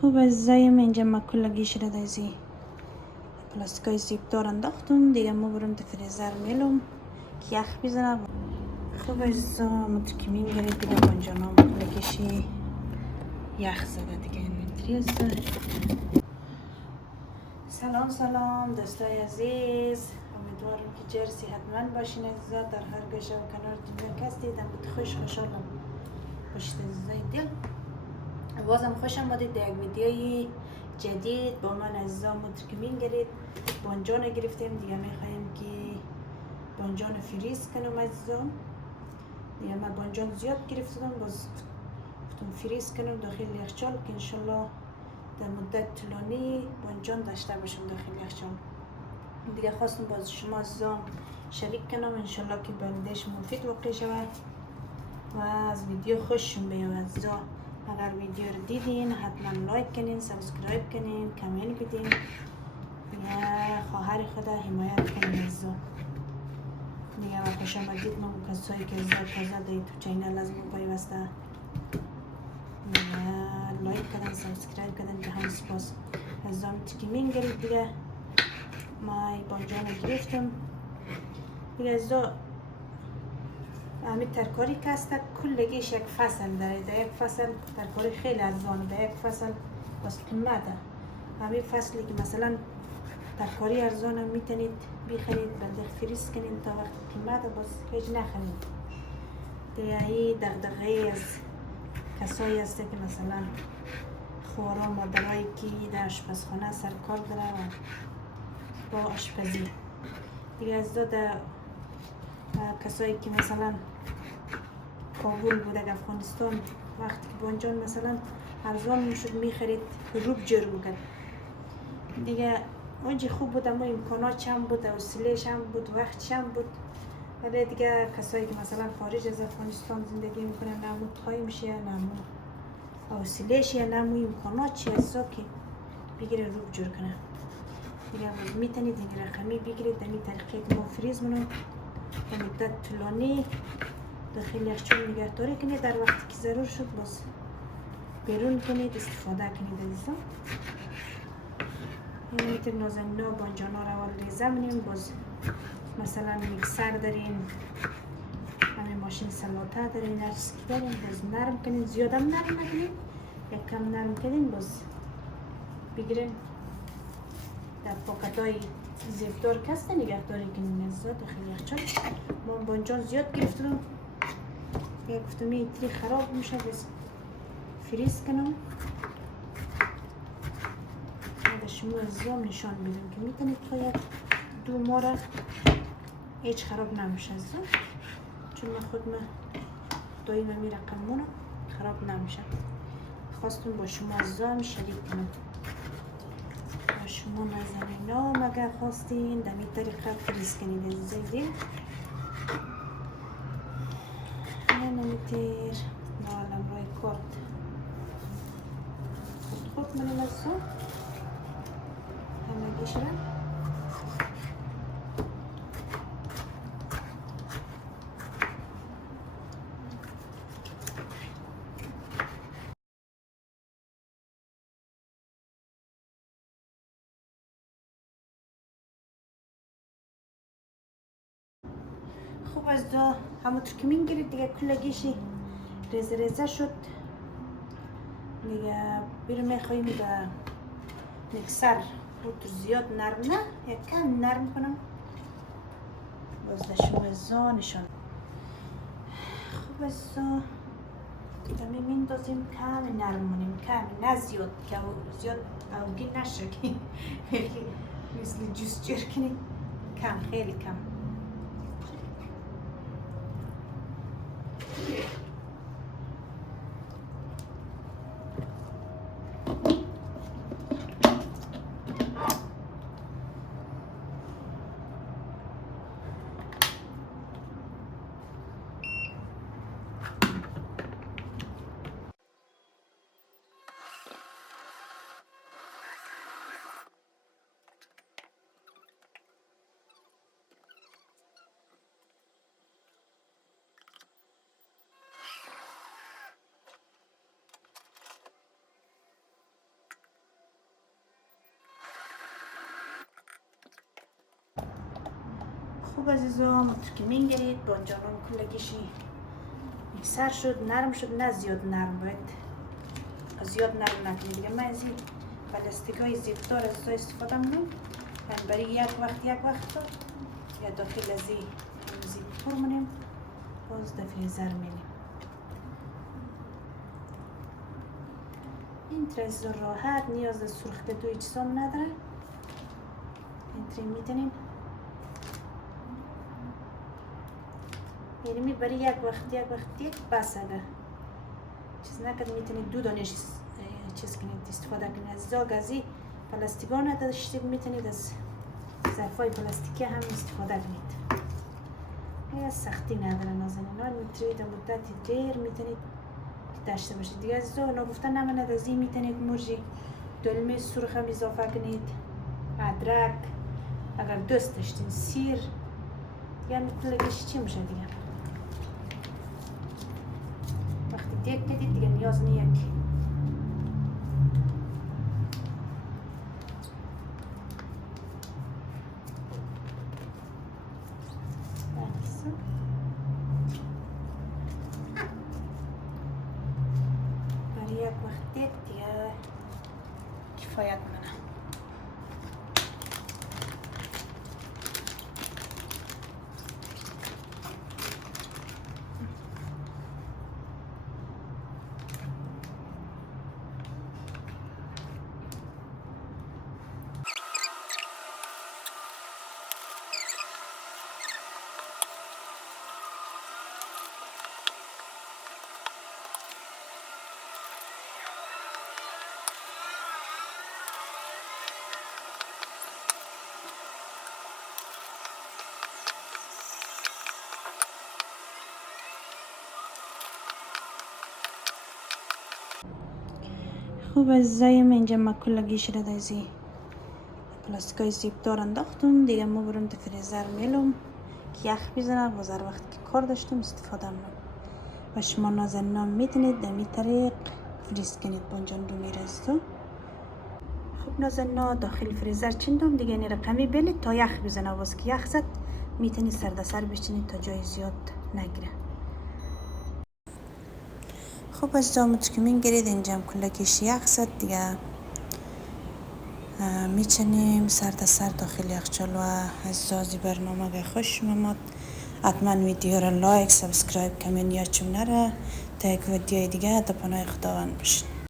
خوب عزیزایم اینجا ما کلگیش را دازی پلاستیکای زیبدار انداختم دیگه ما برم در فریزر میلم که یخ بزنم. خوب عزیزا مترکمین گرید دیگه بانجا نام کلگیشی یخ زده دیگه اینوینتری است. سلام دوستای عزیز، امیدوارم که جرسی حتما باشین عزیزا، در هر گوشه و کنار دنیا کستید. خوشحالم باشید عزیزای دل. بازم خوش آمدید در یک ویدیوی جدید با من عزیزا. مترکمین گرید بانجان گرفتیم دیگه، میخوایم که بانجان فریز کنم عزیزا. دیگه من بانجان زیاد گرفتم، باز گفتم فریز کنم داخل یخچال که انشالله در مدت طولانی بانجان داشته باشم داخل یخچال. دیگه خواستم باز شما عزیزا شریک کنم انشالله که بندش مفید واقع شود و از ویدیو خوششون بیاد عزیزا. اگر ویدیو رو دیدین حتما لایک کنین، سابسکرایب کنین، کامنت بدین یا خواهر خدا حمایت کنین عزیزا. دیگه و خوش آمدید من کسایی که تازه دید تو چینل از من پیوسته لایک کردن، سابسکرایب کردن، به هم سپاس عزیزا. تکیمین گرید دیگه ما بانجان گرفتم دیگه عزیزا. همین ترکاری که هست کلگیش یک فصل داره، در یک فصل ترکاری خیلی ارزانه، در یک فصل باز قیمته. همین فصلی که مثلا ترکاری ارزانه میتونید بخرید بعد فریز کنید تا وقت قیمته باز هیچ نخرید دیگه. این دغدغه از کسایی هست که مثلا خوارا مادرایی که در آشپزخانه سرکار داره و با آشپزی دیگه عزیزا. در کسایی که مثلا کابل بوده افغانستان وقتی که بانجان مثلا ارزان میشد میخرید روب جور میکرد دیگه. اونجا خوب بود اما امکانات هم بود، حوصله‌اش هم بود، وقتش هم بود. ولی دیگه کسایی که مثلا خارج از افغانستان زندگی میکنن نه متقای میشه نه حوصله‌اش نه امکانات چی عزیزا که بگیره روب جور کنه دیگه. میتونید این رقمی بگیرید در این طریقه که ما فریز منو به مدت طولانی داخل یخچال نگهداری کنید، در وقتی که ضرور شد باز بیرون کنید استفاده کنید عزیزا. این میتر نازنینا بانجانا رو اول ریزه منیم، باز مثلا میکسر دارین، همین ماشین سلاته دارین، هر چیزی که دارین باز نرم کنید، زیاد هم نرم نکنید، یک کم نرم کنید باز بگیرین در پاکت های زیبدار کسته نگهداری کنید عزیزا داخل یخچال. ما بانجان زیاد گرفتم یک گفتم این تری خراب میشه بس فریز کنم. به شما عزیزام نشان بدم که میتونید تا یک دو ماه هیچ خراب نمیشه عزیزا، چون من خود دایم می رقمونه خراب نمیشه. خواستم با شما عزیزام شریک کنم. با شما نازنینام اگر خواستین در این طریقه فریز کنید عزیزای دل. نمیتیر نالم روی کرد خود منیم عزیزا همه گیشرم. خوب عزیزا همونطور که میگیرید دیگه کلگیشی ریزه شد دیگه. بیرون میخواییم به میکسر بود زیاد نرم نه یک کم نرم کنم باز در شما عزیزا نشان. خوب عزیزا کمی میندازیم کم نرم منیم، کم نه زیاد که زیاد اوگی نشه که مثل جوس جور کنیم، کم خیلی کم. خوب عزیزا که میگیرید بانجانم کلگیشی میکسر شد، نرم شد، نه زیاد نرم، باید زیاد نرم نکنید دیگه. من از این پلاستیکای زیبدار عزیزا استفاده میکنم برای یک وقت یا داخل از این زیب پر منیم باز در فریزر میریم. این ترز راحت نیاز به سرخ کردو هیچ چیزام نداره. اینطوری میتونین یعنی برای یک وقت بس اگر چیز نکرد میتونید 2 دانش چیز کنید استفاده کنید. از زاگازی پلاستیکا نداشتید میتونید از ظرفای پلاستیکی هم استفاده کنید. یا سختی نداره نازنینان، میتونید در مدتی دیر میتونید داشته باشید دیگه. از زو نگفتن نماند از این میتونید مرجی دلمه سرخ هم اضافه کنید، ادرک اگر دوست داشتین، سیر دیگه میتونید چی میشه دیگه. وقتی دیگ کردید دیگه نیاز نیه که برای یک وقت دیگ دیگه کفایت منه. خوب عزیزایم اینجا ما کلگیش را دازی پلاستیکای زیبدار انداختم دیگه. ما برم در فریزر میلم که یخ بزنه باز هر وقت که کار داشتم استفاده منم. و شما نازنینان میتونید در این طریق فریز کنید بانجان رو میرزدو. خوب نازنینا داخل فریزر چندم دیگه این رقمی بلید تا یخ بزنه. باز که یخ زد میتونید سردسر بچینید تا جای زیاد نگیره. خوب از جامت که میگیرید اینجا کلکش یخ زد دیگه میچنیم سردسر داخل یخچال. و از برنامه خوش اومد حتما ویدیو را لایک، سابسکرایب، کامنت یا چون نره تا یک ویدیو دیگه در پناه خداوند باشید.